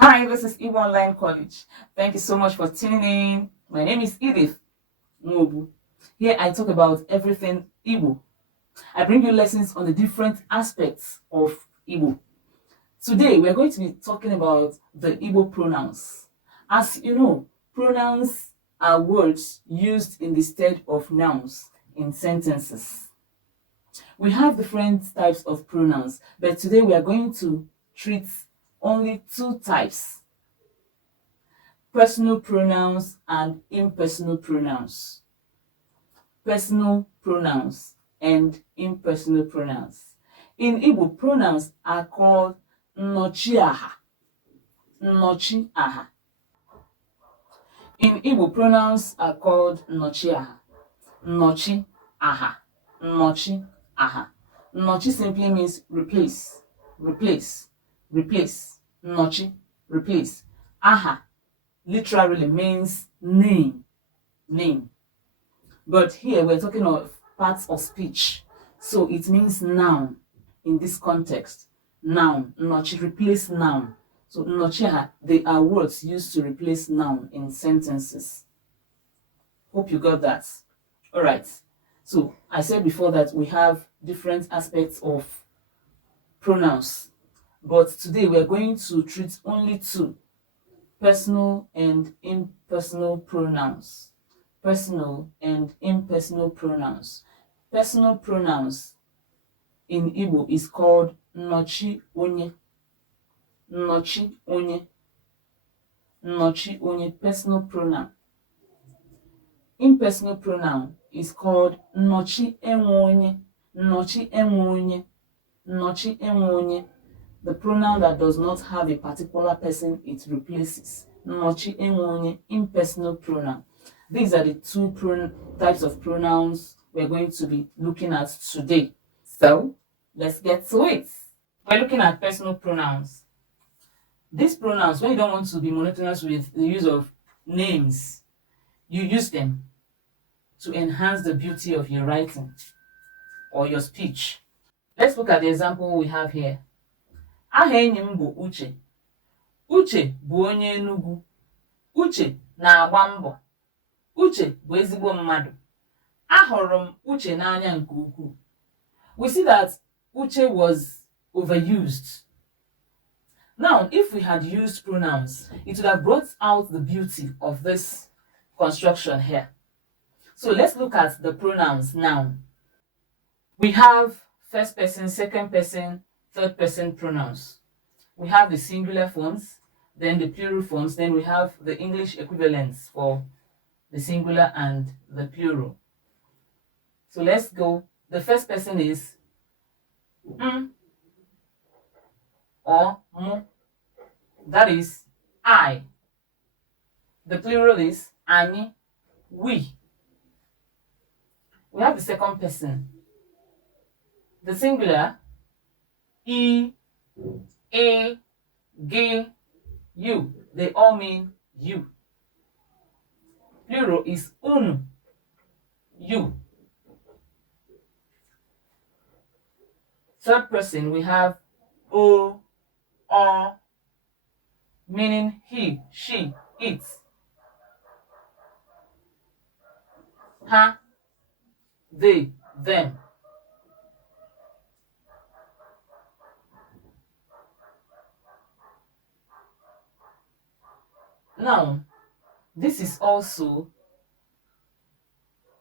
Hi, this is Igbo Online College. Thank you so much for tuning in. My name is Edith Ngobu. Here I talk about everything Igbo. I bring you lessons on the different aspects of Igbo. Today, we're going to be talking about the Igbo pronouns. As you know, pronouns are words used in the stead of nouns in sentences. We have different types of pronouns, but today we are going to treat only two types: personal pronouns and impersonal pronouns. Personal pronouns and impersonal pronouns. In Igbo, pronouns are called nnochiaha. Nnochiaha. In Igbo, pronouns are called nnochiaha. Nnochiaha. Nnochiaha. Nnochi simply means replace, replace, replace. Nnochi, replace. Aha literally means name, name. But here we're talking of parts of speech, so it means noun in this context. Noun, nnochi, replace noun. So nnochiaha, they are words used to replace noun in sentences. Hope you got that. All right. So I said before that we have different aspects of pronouns, but today we're going to treat only two: personal and impersonal pronouns. Personal and impersonal pronouns. Personal pronouns in Igbo is called nnochi onye. Nnochi onye. Nnochi onye, personal pronoun. Impersonal pronoun is called nnochi enwe onye. Nnochi enwe onye. Nnochi enwe onye. The pronoun that does not have a particular person it replaces. Nnochi enwe onye, impersonal pronoun. These are the two types of pronouns we're going to be looking at today. So, let's get to it. We're looking at personal pronouns. These pronouns, when you don't want to be monotonous with the use of names, you use them to enhance the beauty of your writing or your speech. Let's look at the example we have here. Aha enyi m bụ Uche. Uche bụ onye Enugu. Uche na-agba mbọ. Uche bụ ezigbo mmadụ. Ahụrụ m Uche n'anya nke ukwuu. We see that Uche was overused. Now, if we had used pronouns, it would have brought out the beauty of this construction here. So let's look at the pronouns now. We have first person, second person, third person pronouns. We have the singular forms, then the plural forms, then we have the English equivalents for the singular and the plural. So let's go. The first person is m or m. That is I. The plural is ani, we. We have the second person. The singular, I, A, G, you. They all mean you. Plural is unu, you. Third person, we have o, meaning he, she, it. Ha, they, them. Now, this is also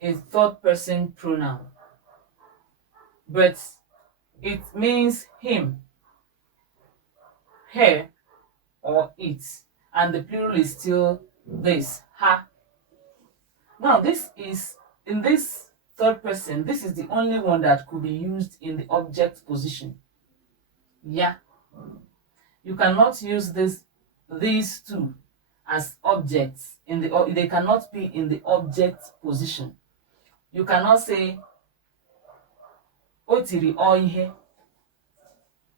a third person pronoun, but it means him, her, or it, and the plural is still this, ha. Now, this is, in this third person, this is the only one that could be used in the object position. Yeah. You cannot use these two as objects they cannot be in the object position. You cannot say otiri oihe.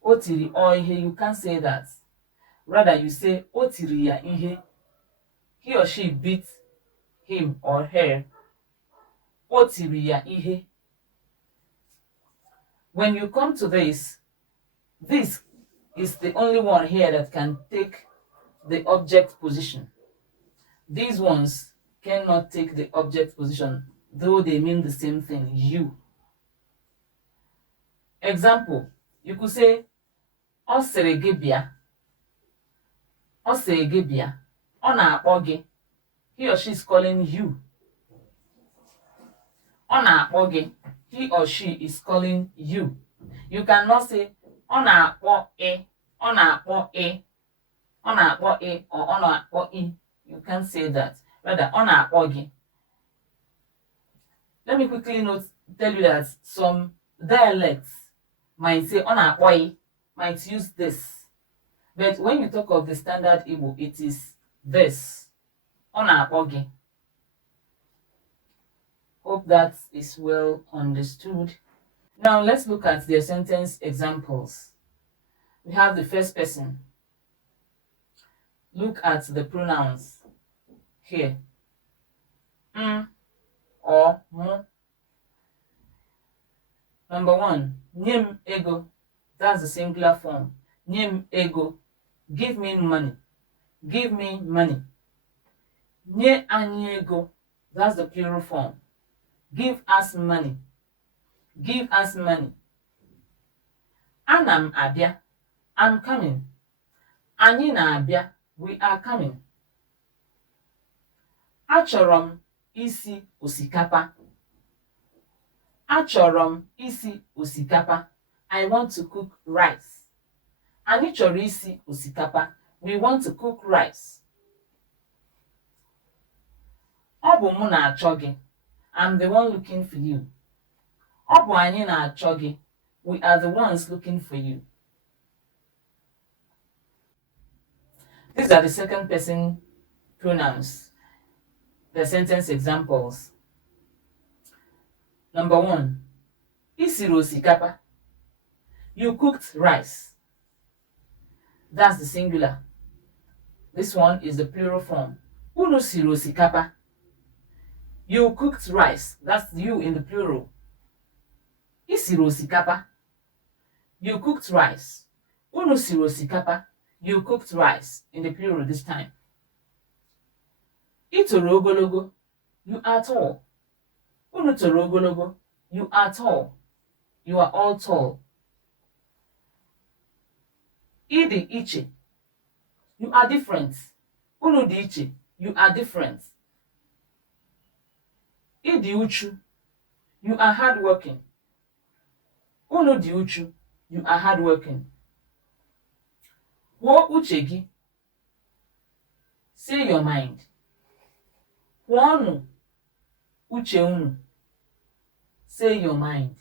Otiri oihe, you can't say that. Rather, you say otiri ya ihe. He or she beat him or her. Otiri ya ihe. When you come to this is the only one here that can take the object position. These ones cannot take the object position, though they mean the same thing, you. Example, you could say, Ọ sịrị gị bịa. Ọ sịrị gị bịa. Ọ na-akpọ gị. He or she is calling you. Ọ na-akpọ gị. He or she is calling you. You cannot say, Ọ na-akpọ ị. Ọ na-akpọ ị. Ọ na-akpọ ị or ọ na-akpọ ị. You can't say that. Rather, ọ na-akpọ gị. Let me quickly tell you that some dialects might say ọ na-akpọ ị, might use this. But when you talk of the standard Igbo, it is this. Ọ na-akpọ gị. Hope that is well understood. Now let's look at their sentence examples. We have the first person. Look at the pronouns here. Or mu. Number 1, nyem ego. That's the singular form. Nyem ego. Give me money. Give me money. Nye anyị ego. That's the plural form. Give us money. Give us money. Anam abịa. I'm coming. Anyị na-abịa. We are coming. Achọrọ m isi osikapa. Achọrọ m isi osikapa. I want to cook rice. Anyị chọrọ isi osikapa. We want to cook rice. Ọ bụ mụ na-achọ gị. I'm the one looking for you. Ọ bụ anyị na-achọ gị. We are the ones looking for you. These are the second person pronouns. The sentence examples. Number 1, isiri osikapa. You cooked rice. That's the singular. This one is the plural form. Unu siri osikapa. You cooked rice. That's you in the plural. Isiri osikapa. You cooked rice. Unu siri osikapa. You cooked rice in the plural this time. Ị toro ogologo. You are tall. Unu toro ogologo. You are tall. You are all tall. Ị dị iche. You are different. Unu dị iche. You are different. Ị dị uchu. You are hardworking. Unu dị uchu. You are hardworking. Kwuo uche gị. Say your mind. Kwuonu uche unu. Say your mind.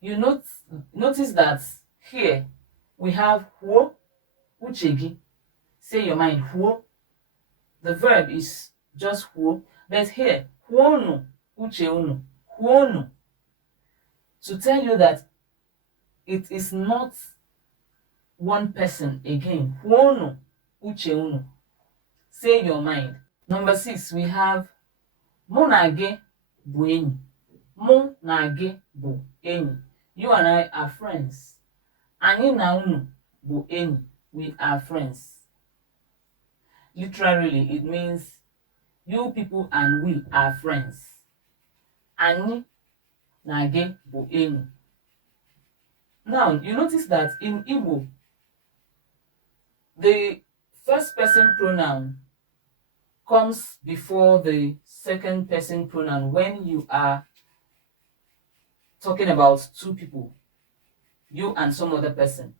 You notice that here we have kwuo uche gị. Say your mind. Kwuo. The verb is just kwuo. But here, kwuonu uche unu. Kwuonu. To tell you that it is not one person again. Kwuonu uche unu. Say your mind. Number 6, we have mụ na gị bụ enyi. Mụ na gị bụ enyi. You and I are friends. Anyị na unu bụ enyi. We are friends. Literally, it means you people and we are friends. Anyị na gị bụ enyi. Now, you notice that in Igbo, the first person pronoun comes before the second person pronoun when you are talking about two people, you and some other person.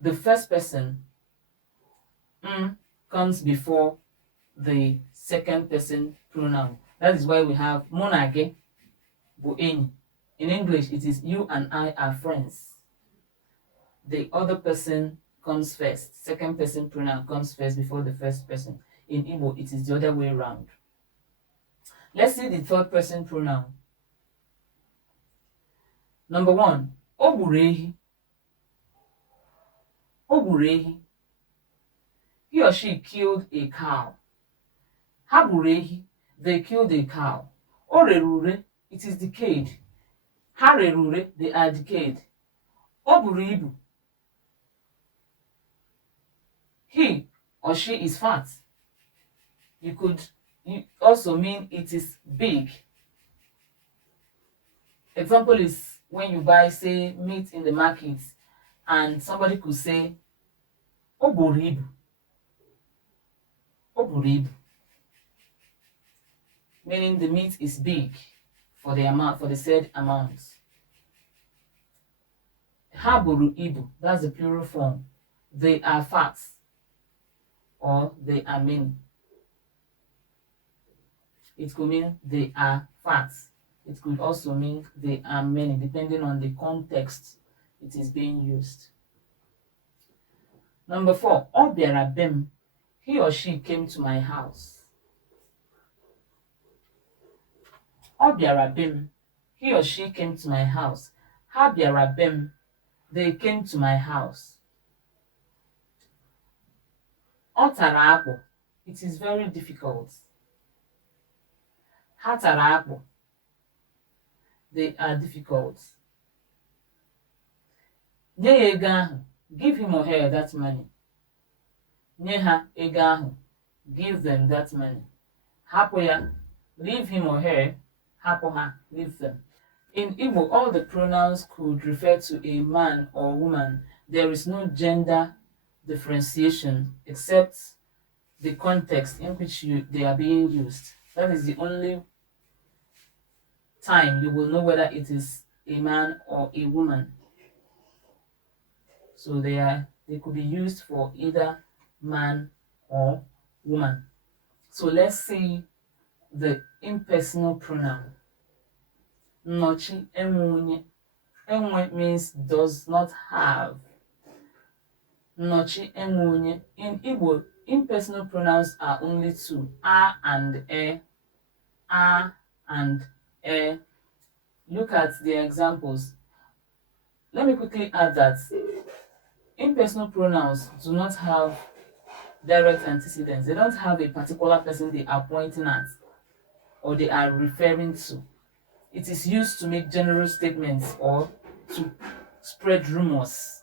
The first person comes before the second person pronoun. That is why we have mụ na gị bụ enyi. In English, it is you and I are friends. The other person comes first. Second person pronoun comes first before the first person. In Igbo, it is the other way around. Let's see the third person pronoun. Number 1, o gburu ehi. O gburu ehi. He or she killed a cow. Ha gburu ehi. They killed a cow. O rere ure. It is decayed. Ha rere ure. They are decayed. O buru ibu. or she is fat. You could also mean it is big. Example is when you buy, say, meat in the market, and somebody could say, "O buru ibu." O buru ibu, meaning the meat is big for the amount, for the said amount. Ha buru ibu, that's the plural form. They are fat, or they are many. It could mean they are fat. It could also mean they are many, depending on the context it is being used. Number 4, ọ bịara be m. He or she came to my house. Ọ bịara be m. He or she came to my house. Ha bịara be m. They came to my house. Ọ tara akpụ. It is very difficult. Ha tara akpụ. They are difficult. Nye ya ego ahụ. Give him or her that money. Nye ha ego ahụ. Give them that money. Hapụ ya. Leave him or her. Hapụ ha. Leave them. In Igbo, all the pronouns could refer to a man or woman. There is no gender differentiation except the context in which they are being used. That is the only time you will know whether it is a man or a woman. So they could be used for either man or woman. So let's see the impersonal pronoun. Nọchi enwe onye. Enwe means does not have. Nọchi enwe onye. In Igbo, impersonal pronouns are only 2, a and e. A and e. Look at the examples. Let me quickly add that impersonal pronouns do not have direct antecedents. They don't have a particular person they are pointing at or they are referring to. It is used to make general statements or to spread rumors.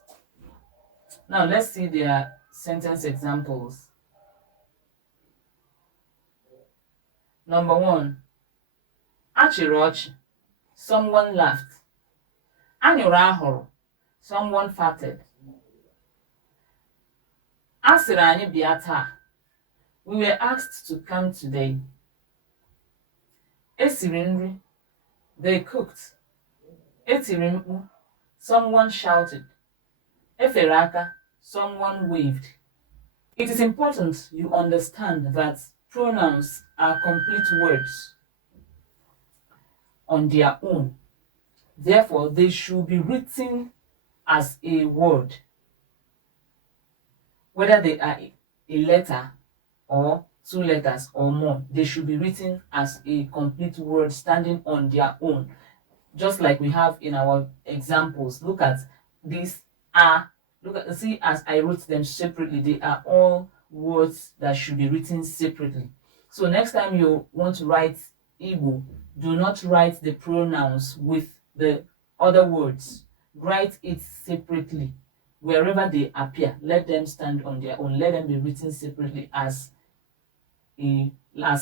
Now let's see their sentence examples. Number 1. Achịrị ọchị. Someone laughed. Anyụrụ ahụrụ. Someone farted. A sịrị anyị bịa taa. We were asked to come today. Esiri nri. They cooked. Etiri mkpu. Someone shouted. Efere aka. Someone waved. It is important you understand that pronouns are complete words on their own. Therefore, they should be written as a word, whether they are a letter or 2 letters or more. They should be written as a complete word standing on their own, just like we have in our examples. Look at these are. See, as I wrote them separately, they are all words that should be written separately. So next time you want to write Igbo, do not write the pronouns with the other words. Write it separately. Wherever they appear, let them stand on their own. Let them be written separately as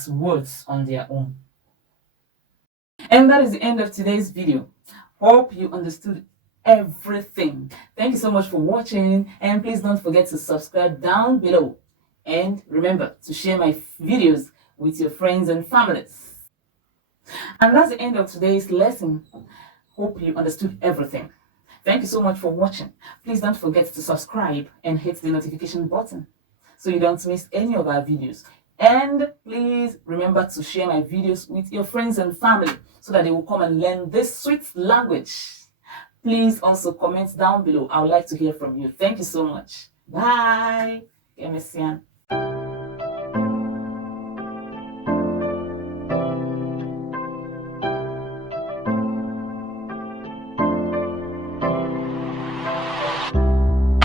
words on their own. And that is the end of today's video. Hope you understood everything. Thank you so much for watching, and please don't forget to subscribe down below, and remember to share my videos with your friends and families. And that's the end of today's lesson. Hope you understood everything. Thank you so much for watching. Please don't forget to subscribe and hit the notification button so you don't miss any of our videos. And please remember to share my videos with your friends and family so that they will come and learn this sweet language. Please also comment down below. I would like to hear from you. Thank you so much. Bye.